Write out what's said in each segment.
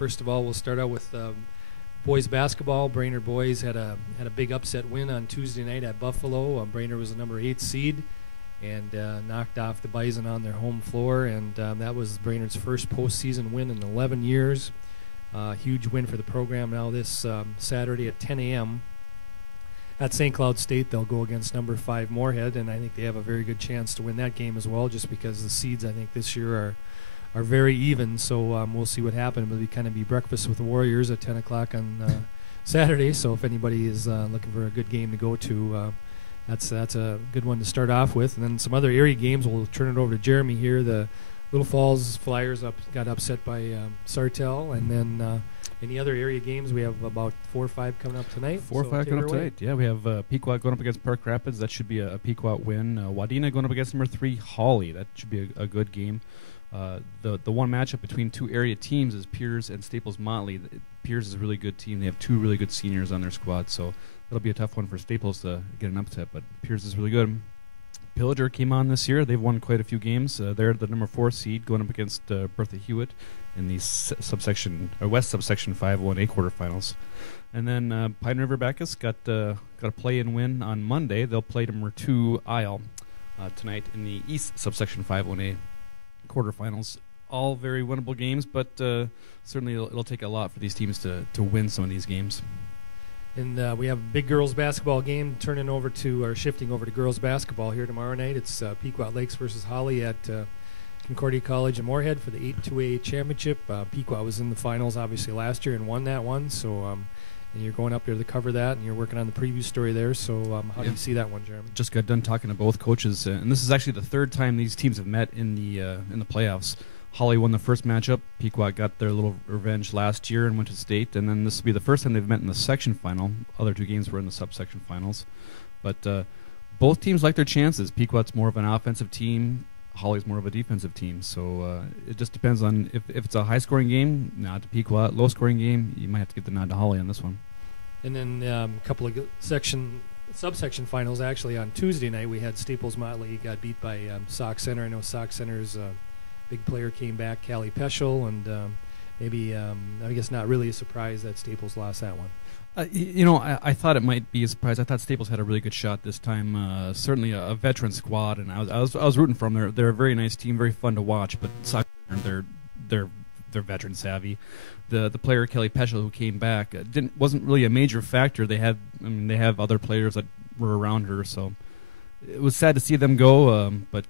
First of all, we'll start out with boys basketball. Brainerd boys had a big upset win on Tuesday night at Buffalo. Brainerd was the number 8 seed and knocked off the Bison on their home floor, and that was Brainerd's first postseason win in 11 years. Huge win for the program. Now this Saturday at 10 a.m. at St. Cloud State, they'll go against number 5 Moorhead, and I think they have a very good chance to win that game as well, just because the seeds, I think, this year are very even. So we'll see what happens. It'll kind of be breakfast with the Warriors at 10 o'clock on Saturday. So if anybody is looking for a good game to go to, that's a good one to start off with. And then some other area games. We'll turn it over to Jeremy here. The Little Falls Flyers got upset by Sartell, and then any other area games? We have about 4 or 5 coming up tonight. 4 or 5 coming up tonight. Yeah, we have Pequot going up against Park Rapids. That should be a Pequot win. Wadena going up against number 3 Hawley. That should be a good game. The one matchup between 2 area teams is Piers and Staples Motley. Piers is a really good team. They have 2 really good seniors on their squad, so that'll be a tough one for Staples to get an upset, but Piers is really good. Pillager came on this year. They've won quite a few games. They're the number 4 seed going up against Bertha Hewitt in the West subsection 5-1A quarterfinals. And then Pine River Bacchus got a play-in win on Monday. They'll play number 2 Isle tonight in the East subsection 5-1A quarterfinals. All very winnable games, but certainly it'll take a lot for these teams to win some of these games. And we have a big girls basketball game shifting over to girls basketball here tomorrow night. It's Pequot Lakes versus Holly at Concordia College in Moorhead for the 8-2A championship. Pequot was in the finals obviously last year and won that one. So and you're going up there to cover that, and you're working on the preview story there. So how do you see that one, Jeremy? Just got done talking to both coaches, and this is actually the 3rd time these teams have met in the playoffs. Holly won the first matchup. Pequot got their little revenge last year and went to state, and then this will be the first time they've met in the section final. Other 2 games were in the subsection finals, but both teams like their chances. Pequot's more of an offensive team. Holly's more of a defensive team, so it just depends on if it's a high-scoring game, nod to Pequot. Low-scoring game, you might have to get the nod to Holly on this one. And then a couple of subsection finals actually on Tuesday night. We had Staples Motley got beat by Sauk Center. I know Sauk Center's big player came back, Callie Peschel, and maybe I guess not really a surprise that Staples lost that one. I thought it might be a surprise. I thought Staples had a really good shot this time. Certainly a veteran squad, and I was rooting for them. They're a very nice team, very fun to watch. But they're veteran savvy. The player Kelly Peschel who came back wasn't really a major factor. They have other players that were around her, so it was sad to see them go. But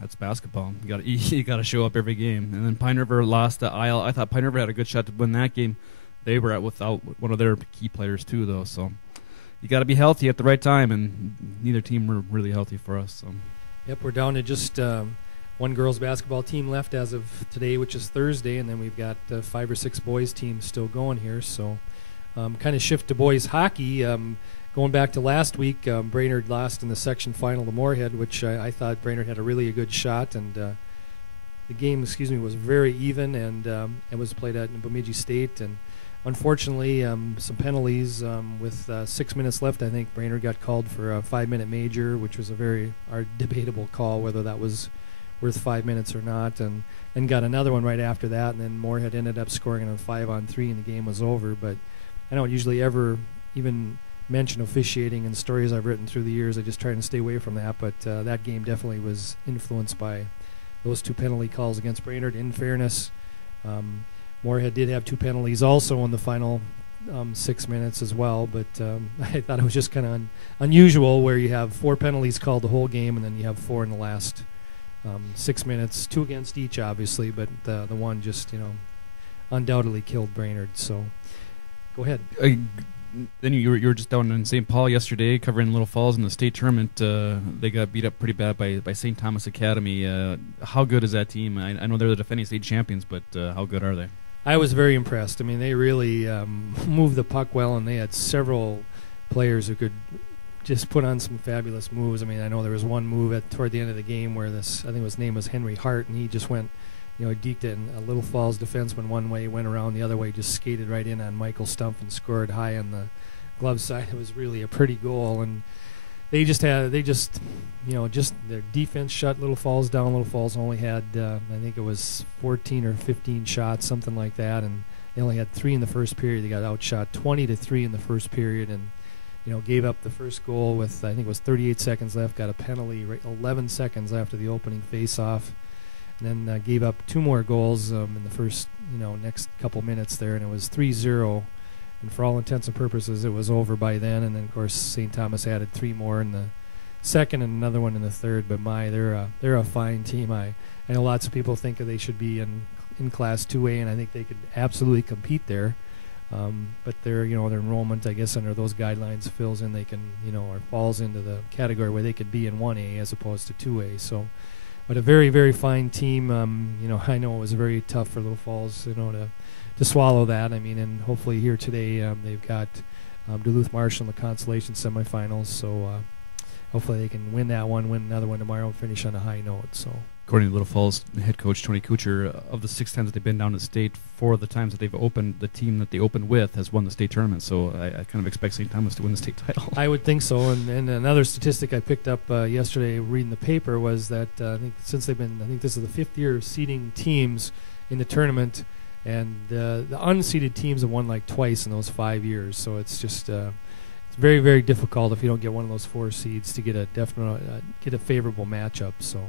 that's basketball. You got to show up every game. And then Pine River lost to Isle. I thought Pine River had a good shot to win that game. They were without one of their key players too, though. So you got to be healthy at the right time, and neither team were really healthy for us. So. Yep, we're down to just one girls basketball team left as of today, which is Thursday, and then we've got 5 or 6 boys teams still going here. So kind of shift to boys hockey. Going back to last week, Brainerd lost in the section final to Moorhead, which I thought Brainerd had a really good shot, and the game, was very even, and it was played at Bemidji State, and unfortunately, some penalties with 6 minutes left. I think Brainerd got called for a 5-minute major, which was a very debatable call, whether that was worth 5 minutes or not, and got another one right after that, and then Moorhead ended up scoring on a 5-on-3, and the game was over. But I don't usually ever even mention officiating in stories I've written through the years. I just try to stay away from that, but that game definitely was influenced by those 2 penalty calls against Brainerd. In fairness, Moorhead did have 2 penalties also in the final 6 minutes as well, but I thought it was just kind of unusual where you have 4 penalties called the whole game, and then you have 4 in the last 6 minutes, 2 against each, obviously, but the one just, undoubtedly killed Brainerd. So go ahead. Then you were just down in St. Paul yesterday covering Little Falls in the state tournament. They got beat up pretty bad by St. Thomas Academy. How good is that team? I know they're the defending state champions, but how good are they? I was very impressed. I mean, they really moved the puck well, and they had several players who could just put on some fabulous moves. I mean, I know there was one move toward the end of the game where I think his name was Henry Hart, and he just went, deked it, and a Little Falls defenseman one way, went around the other way, just skated right in on Michael Stumpf and scored high on the glove side. It was really a pretty goal, and they just their defense shut Little Falls down. Little Falls only had, I think it was 14 or 15 shots, something like that, and They only had 3 in the first period. They got outshot 20-3 in the first period, and gave up the first goal with, I think it was 38 seconds left, got a penalty 11 seconds after the opening face-off, and then gave up 2 more goals in the first, next couple minutes there, and it was 3-0. And for all intents and purposes, it was over by then. And then, of course, St. Thomas added 3 more in the second and another one in the third. But they're a fine team. I know lots of people think that they should be in Class 2A, and I think they could absolutely compete there. But their enrollment, I guess, under those guidelines fills in. They can, or falls into the category where they could be in 1A as opposed to 2A. So, but a very, very fine team. I know it was very tough for Little Falls, to swallow that. And hopefully here today they've got Duluth Marshall in the consolation semifinals. So hopefully they can win that one, win another one tomorrow, and finish on a high note. So. According to Little Falls head coach Tony Kuchar, of the 6 times that they've been down to state, 4 of the times that they've opened, the team that they opened with has won the state tournament. So I kind of expect St. Thomas to win the state title. I would think so. And another statistic I picked up yesterday reading the paper was that I think since I think this is the 5th year of seeding teams in the tournament, and the unseeded teams have won like twice in those 5 years. So it's just it's very, very difficult if you don't get one of those 4 seeds to get a favorable matchup. So.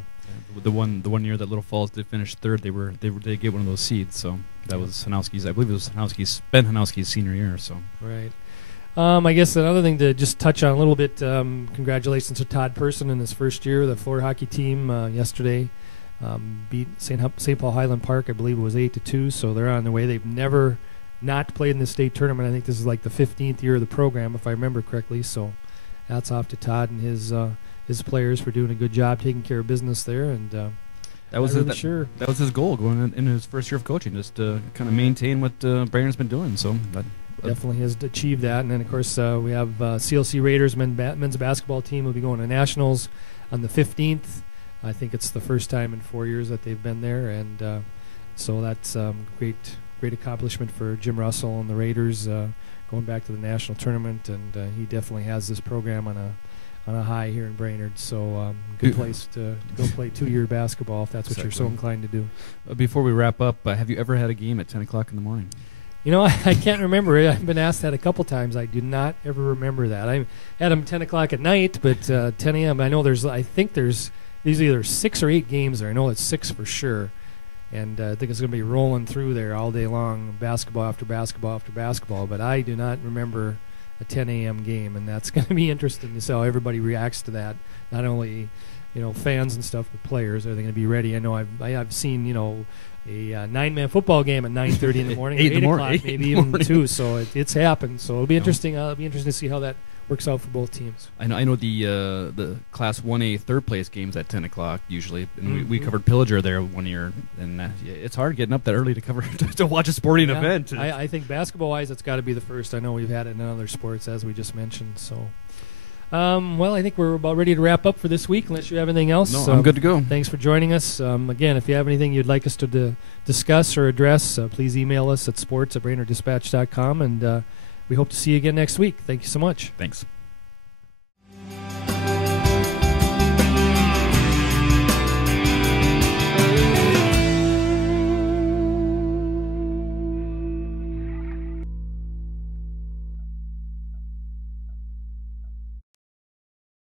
The one year that Little Falls did finish 3rd, they did get one of those seeds. So that was Hanowski's. I believe it was Ben Hanowski's senior year. So right. I guess another thing to just touch on a little bit. Congratulations to Todd Person in his first year. The floor hockey team yesterday beat St. Paul Highland Park. I believe it was 8-2. So they're on their way. They've never not played in the state tournament. I think this is like the 15th year of the program, if I remember correctly. So hats off to Todd and his players for doing a good job taking care of business there, and that was his goal going in his first year of coaching, just to kind of maintain what Brainerd's been doing. So that definitely has achieved that. And then of course we have CLC Raiders men's basketball team will be going to nationals on the 15th. I think it's the first time in 4 years that they've been there, and so that's great accomplishment for Jim Russell and the Raiders going back to the national tournament, and he definitely has this program on a high here in Brainerd. So good place to go play 2-year basketball if that's what you're so inclined to do. Before we wrap up, have you ever had a game at 10 o'clock in the morning? I can't remember it. I've been asked that a couple times. I do not ever remember that. I had them 10 o'clock at night, but 10 a.m. I know I think there's either 6 or 8 games there. I know it's 6 for sure. And I think it's going to be rolling through there all day long, basketball after basketball after basketball. But I do not remember a 10 a.m. game, and that's going to be interesting to see how everybody reacts to that. Not only, fans and stuff, but players. Are they going to be ready? I know I've seen, a 9-man football game at 9:30 in the morning, 8 o'clock, maybe even 2. So it's happened. So it'll be interesting. It'll be interesting to see how that works out for both teams. I know the Class 1A third place games at 10 o'clock usually, and we covered Pillager there one year, and it's hard getting up that early to cover to watch a sporting event. I think basketball-wise, it's got to be the first. I know we've had it in other sports, as we just mentioned. So, well, I think we're about ready to wrap up for this week, unless you have anything else. No, I'm good to go. Thanks for joining us. Again, if you have anything you'd like us to discuss or address, please email us at sports@brainerddispatch.com, and we hope to see you again next week. Thank you so much. Thanks.